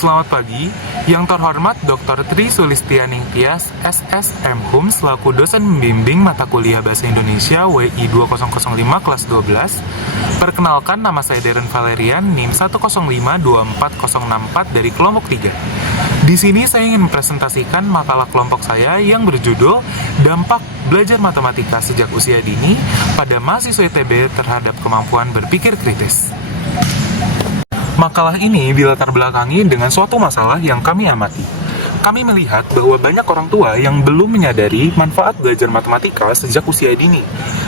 Selamat pagi, yang terhormat Dr. Tri Sulistianing Tias, SSM Hum, selaku dosen membimbing mata kuliah Bahasa Indonesia WI 2005 kelas 12. Perkenalkan, nama saya Darren Valerian, NIM 1052404 dari kelompok 3. Di sini saya ingin mempresentasikan makalah kelompok saya yang berjudul Dampak Belajar Matematika Sejak Usia Dini pada Mahasiswa ITB Terhadap Kemampuan Berpikir Kritis. Makalah ini dilatar belakangi dengan suatu masalah yang kami amati. Kami melihat bahwa banyak orang tua yang belum menyadari manfaat belajar matematika sejak usia dini.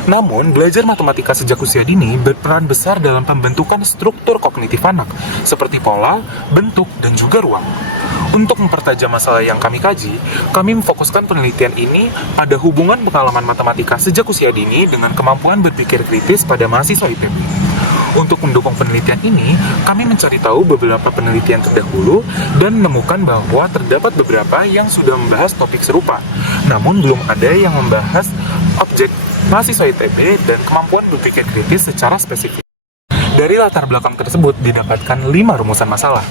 Namun, belajar matematika sejak usia dini berperan besar dalam pembentukan struktur kognitif anak, seperti pola, bentuk, dan juga ruang. Untuk mempertajam masalah yang kami kaji, kami memfokuskan penelitian ini pada hubungan pengalaman matematika sejak usia dini dengan kemampuan berpikir kritis pada mahasiswa ITB. Untuk mendukung penelitian ini, kami mencari tahu beberapa penelitian terdahulu dan menemukan bahwa terdapat beberapa yang sudah membahas topik serupa, namun belum ada yang membahas objek mahasiswa ITB dan kemampuan berpikir kritis secara spesifik. Dari latar belakang tersebut didapatkan 5 rumusan masalah.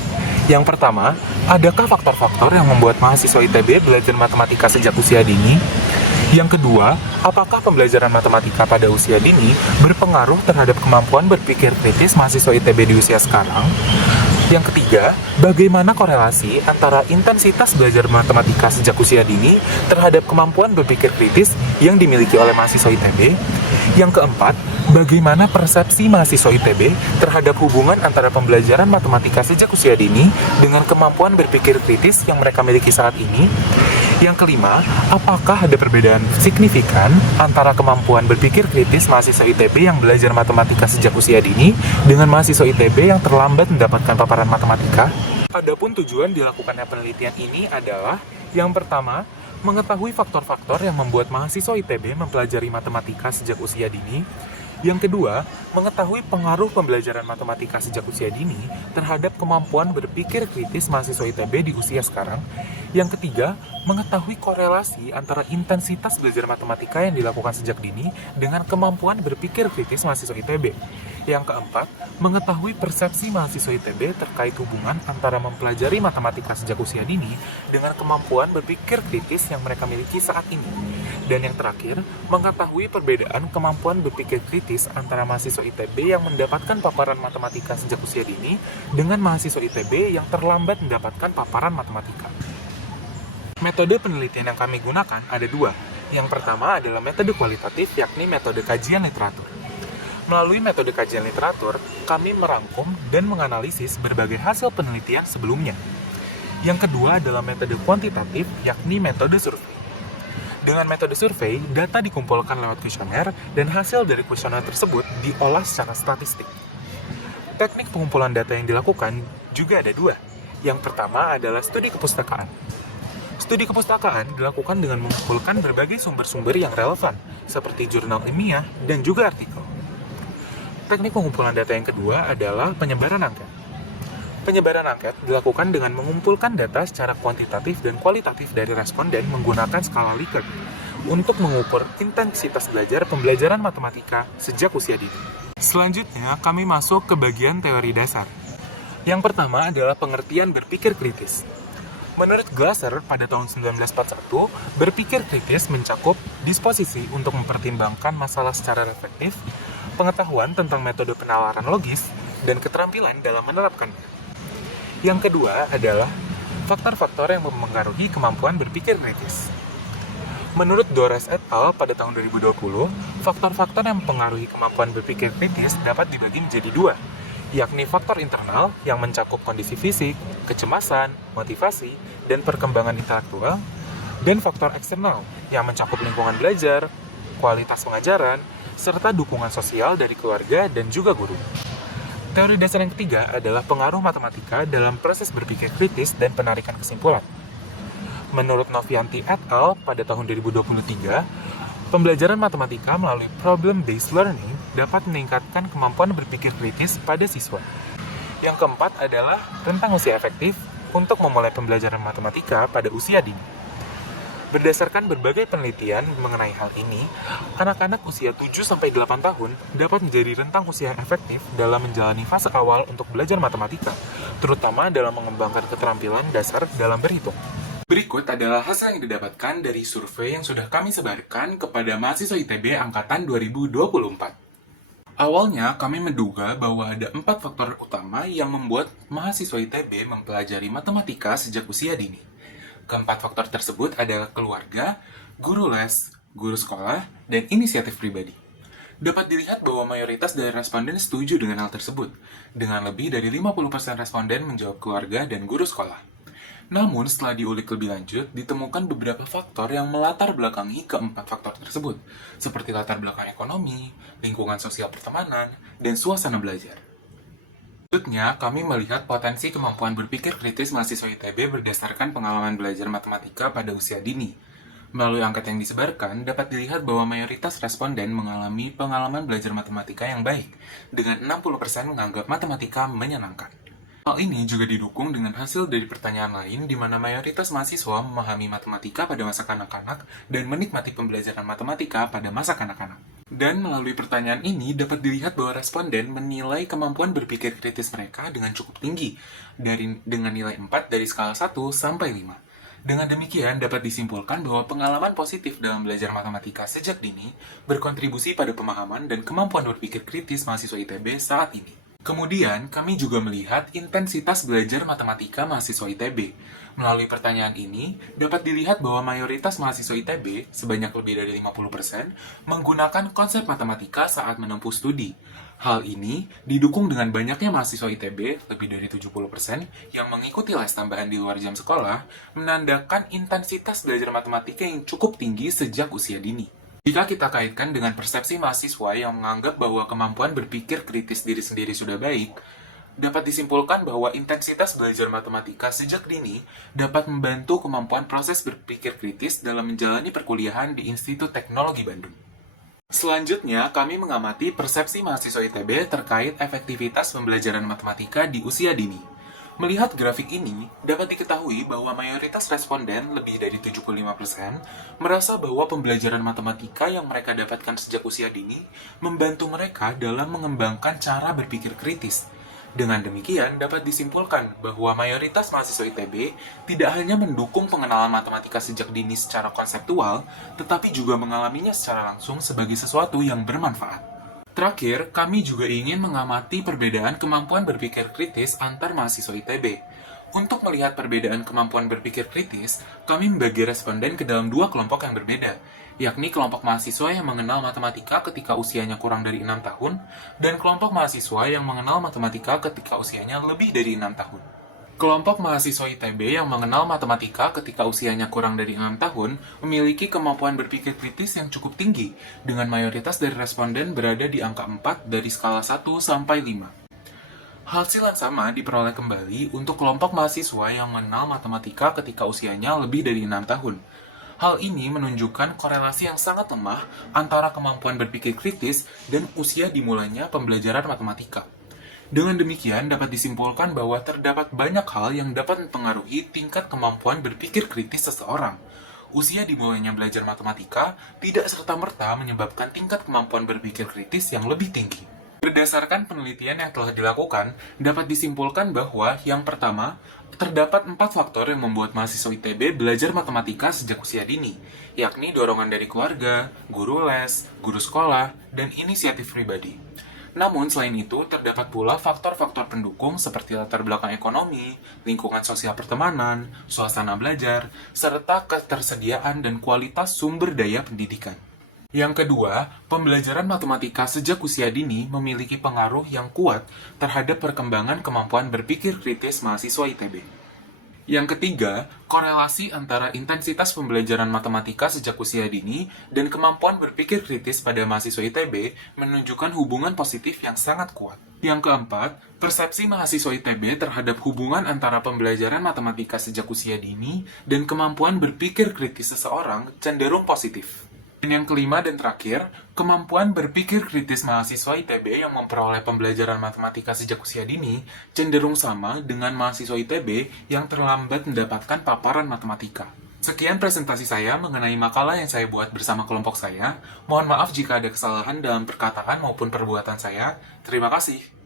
Yang pertama, adakah faktor-faktor yang membuat mahasiswa ITB belajar matematika sejak usia dini? Yang kedua, apakah pembelajaran matematika pada usia dini berpengaruh terhadap kemampuan berpikir kritis mahasiswa ITB di usia sekarang? Yang ketiga, bagaimana korelasi antara intensitas belajar matematika sejak usia dini terhadap kemampuan berpikir kritis yang dimiliki oleh mahasiswa ITB? Yang keempat, bagaimana persepsi mahasiswa ITB terhadap hubungan antara pembelajaran matematika sejak usia dini dengan kemampuan berpikir kritis yang mereka miliki saat ini? Yang kelima, apakah ada perbedaan signifikan antara kemampuan berpikir kritis mahasiswa ITB yang belajar matematika sejak usia dini dengan mahasiswa ITB yang terlambat mendapatkan paparan matematika? Adapun tujuan dilakukannya penelitian ini adalah yang pertama, mengetahui faktor-faktor yang membuat mahasiswa ITB mempelajari matematika sejak usia dini. Yang kedua, mengetahui pengaruh pembelajaran matematika sejak usia dini terhadap kemampuan berpikir kritis mahasiswa ITB di usia sekarang. Yang ketiga, mengetahui korelasi antara intensitas belajar matematika yang dilakukan sejak dini dengan kemampuan berpikir kritis mahasiswa ITB. Yang keempat, mengetahui persepsi mahasiswa ITB terkait hubungan antara mempelajari matematika sejak usia dini dengan kemampuan berpikir kritis yang mereka miliki saat ini. Dan yang terakhir, mengetahui perbedaan kemampuan berpikir kritis antara mahasiswa ITB yang mendapatkan paparan matematika sejak usia dini dengan mahasiswa ITB yang terlambat mendapatkan paparan matematika. Metode penelitian yang kami gunakan ada 2. Yang pertama adalah metode kualitatif, yakni metode kajian literatur. Melalui metode kajian literatur, kami merangkum dan menganalisis berbagai hasil penelitian sebelumnya. Yang kedua adalah metode kuantitatif, yakni metode survei. Dengan metode survei, data dikumpulkan lewat kuesioner dan hasil dari kuesioner tersebut diolah secara statistik. Teknik pengumpulan data yang dilakukan juga ada 2. Yang pertama adalah studi kepustakaan. Studi kepustakaan dilakukan dengan mengumpulkan berbagai sumber-sumber yang relevan, seperti jurnal ilmiah dan juga artikel. Teknik pengumpulan data yang kedua adalah penyebaran angket. Penyebaran angket dilakukan dengan mengumpulkan data secara kuantitatif dan kualitatif dari responden menggunakan skala Likert untuk mengukur intensitas belajar pembelajaran matematika sejak usia dini. Selanjutnya, kami masuk ke bagian teori dasar. Yang pertama adalah pengertian berpikir kritis. Menurut Glasser, pada tahun 1941, berpikir kritis mencakup disposisi untuk mempertimbangkan masalah secara reflektif, pengetahuan tentang metode penalaran logis, dan keterampilan dalam menerapkannya. Yang kedua adalah faktor-faktor yang mempengaruhi kemampuan berpikir kritis. Menurut Dores et al. Pada tahun 2020, faktor-faktor yang mempengaruhi kemampuan berpikir kritis dapat dibagi menjadi 2, yakni faktor internal yang mencakup kondisi fisik, kecemasan, motivasi, dan perkembangan intelektual, dan faktor eksternal yang mencakup lingkungan belajar, kualitas pengajaran, serta dukungan sosial dari keluarga dan juga guru. Teori dasar yang ketiga adalah pengaruh matematika dalam proses berpikir kritis dan penarikan kesimpulan. Menurut Novianti et al. Pada tahun 2023, pembelajaran matematika melalui problem-based learning dapat meningkatkan kemampuan berpikir kritis pada siswa. Yang keempat adalah rentang usia efektif untuk memulai pembelajaran matematika pada usia dini. Berdasarkan berbagai penelitian mengenai hal ini, anak-anak usia 7-8 tahun dapat menjadi rentang usia efektif dalam menjalani fase awal untuk belajar matematika, terutama dalam mengembangkan keterampilan dasar dalam berhitung. Berikut adalah hasil yang didapatkan dari survei yang sudah kami sebarkan kepada mahasiswa ITB angkatan 2024. Awalnya, kami menduga bahwa ada 4 faktor utama yang membuat mahasiswa ITB mempelajari matematika sejak usia dini. Keempat faktor tersebut adalah keluarga, guru les, guru sekolah, dan inisiatif pribadi. Dapat dilihat bahwa mayoritas dari responden setuju dengan hal tersebut, dengan lebih dari 50% responden menjawab keluarga dan guru sekolah. Namun, setelah diulik lebih lanjut, ditemukan beberapa faktor yang melatar belakangi keempat faktor tersebut, seperti latar belakang ekonomi, lingkungan sosial pertemanan, dan suasana belajar. Selanjutnya, kami melihat potensi kemampuan berpikir kritis mahasiswa ITB berdasarkan pengalaman belajar matematika pada usia dini. Melalui angka yang disebarkan, dapat dilihat bahwa mayoritas responden mengalami pengalaman belajar matematika yang baik, dengan 60% menganggap matematika menyenangkan. Hal ini juga didukung dengan hasil dari pertanyaan lain di mana mayoritas mahasiswa memahami matematika pada masa kanak-kanak dan menikmati pembelajaran matematika pada masa kanak-kanak. Dan melalui pertanyaan ini dapat dilihat bahwa responden menilai kemampuan berpikir kritis mereka dengan cukup tinggi, dengan nilai 4 dari skala 1 sampai 5. Dengan demikian, dapat disimpulkan bahwa pengalaman positif dalam belajar matematika sejak dini berkontribusi pada pemahaman dan kemampuan berpikir kritis mahasiswa ITB saat ini. Kemudian, kami juga melihat intensitas belajar matematika mahasiswa ITB. Melalui pertanyaan ini, dapat dilihat bahwa mayoritas mahasiswa ITB, sebanyak lebih dari 50%, menggunakan konsep matematika saat menempuh studi. Hal ini didukung dengan banyaknya mahasiswa ITB, lebih dari 70%, yang mengikuti les tambahan di luar jam sekolah, menandakan intensitas belajar matematika yang cukup tinggi sejak usia dini. Jika kita kaitkan dengan persepsi mahasiswa yang menganggap bahwa kemampuan berpikir kritis diri sendiri sudah baik, dapat disimpulkan bahwa intensitas belajar matematika sejak dini dapat membantu kemampuan proses berpikir kritis dalam menjalani perkuliahan di Institut Teknologi Bandung. Selanjutnya, kami mengamati persepsi mahasiswa ITB terkait efektivitas pembelajaran matematika di usia dini. Melihat grafik ini, dapat diketahui bahwa mayoritas responden, lebih dari 75%, merasa bahwa pembelajaran matematika yang mereka dapatkan sejak usia dini membantu mereka dalam mengembangkan cara berpikir kritis. Dengan demikian, dapat disimpulkan bahwa mayoritas mahasiswa ITB tidak hanya mendukung pengenalan matematika sejak dini secara konseptual, tetapi juga mengalaminya secara langsung sebagai sesuatu yang bermanfaat. Terakhir, kami juga ingin mengamati perbedaan kemampuan berpikir kritis antar mahasiswa ITB. Untuk melihat perbedaan kemampuan berpikir kritis, kami membagi responden ke dalam 2 kelompok yang berbeda, yakni kelompok mahasiswa yang mengenal matematika ketika usianya kurang dari 6 tahun, dan kelompok mahasiswa yang mengenal matematika ketika usianya lebih dari 6 tahun. Kelompok mahasiswa ITB yang mengenal matematika ketika usianya kurang dari 6 tahun memiliki kemampuan berpikir kritis yang cukup tinggi, dengan mayoritas dari responden berada di angka 4 dari skala 1 sampai 5. Hasil yang sama diperoleh kembali untuk kelompok mahasiswa yang mengenal matematika ketika usianya lebih dari 6 tahun. Hal ini menunjukkan korelasi yang sangat lemah antara kemampuan berpikir kritis dan usia dimulainya pembelajaran matematika. Dengan demikian, dapat disimpulkan bahwa terdapat banyak hal yang dapat mempengaruhi tingkat kemampuan berpikir kritis seseorang. Usia dimulainya belajar matematika tidak serta-merta menyebabkan tingkat kemampuan berpikir kritis yang lebih tinggi. Berdasarkan penelitian yang telah dilakukan, dapat disimpulkan bahwa yang pertama, terdapat 4 faktor yang membuat mahasiswa ITB belajar matematika sejak usia dini, yakni dorongan dari keluarga, guru les, guru sekolah, dan inisiatif pribadi. Namun, selain itu, terdapat pula faktor-faktor pendukung seperti latar belakang ekonomi, lingkungan sosial pertemanan, suasana belajar, serta ketersediaan dan kualitas sumber daya pendidikan. Yang kedua, pembelajaran matematika sejak usia dini memiliki pengaruh yang kuat terhadap perkembangan kemampuan berpikir kritis mahasiswa ITB. Yang ketiga, korelasi antara intensitas pembelajaran matematika sejak usia dini dan kemampuan berpikir kritis pada mahasiswa ITB menunjukkan hubungan positif yang sangat kuat. Yang keempat, persepsi mahasiswa ITB terhadap hubungan antara pembelajaran matematika sejak usia dini dan kemampuan berpikir kritis seseorang cenderung positif. Dan yang kelima dan terakhir, kemampuan berpikir kritis mahasiswa ITB yang memperoleh pembelajaran matematika sejak usia dini cenderung sama dengan mahasiswa ITB yang terlambat mendapatkan paparan matematika. Sekian presentasi saya mengenai makalah yang saya buat bersama kelompok saya. Mohon maaf jika ada kesalahan dalam perkataan maupun perbuatan saya. Terima kasih.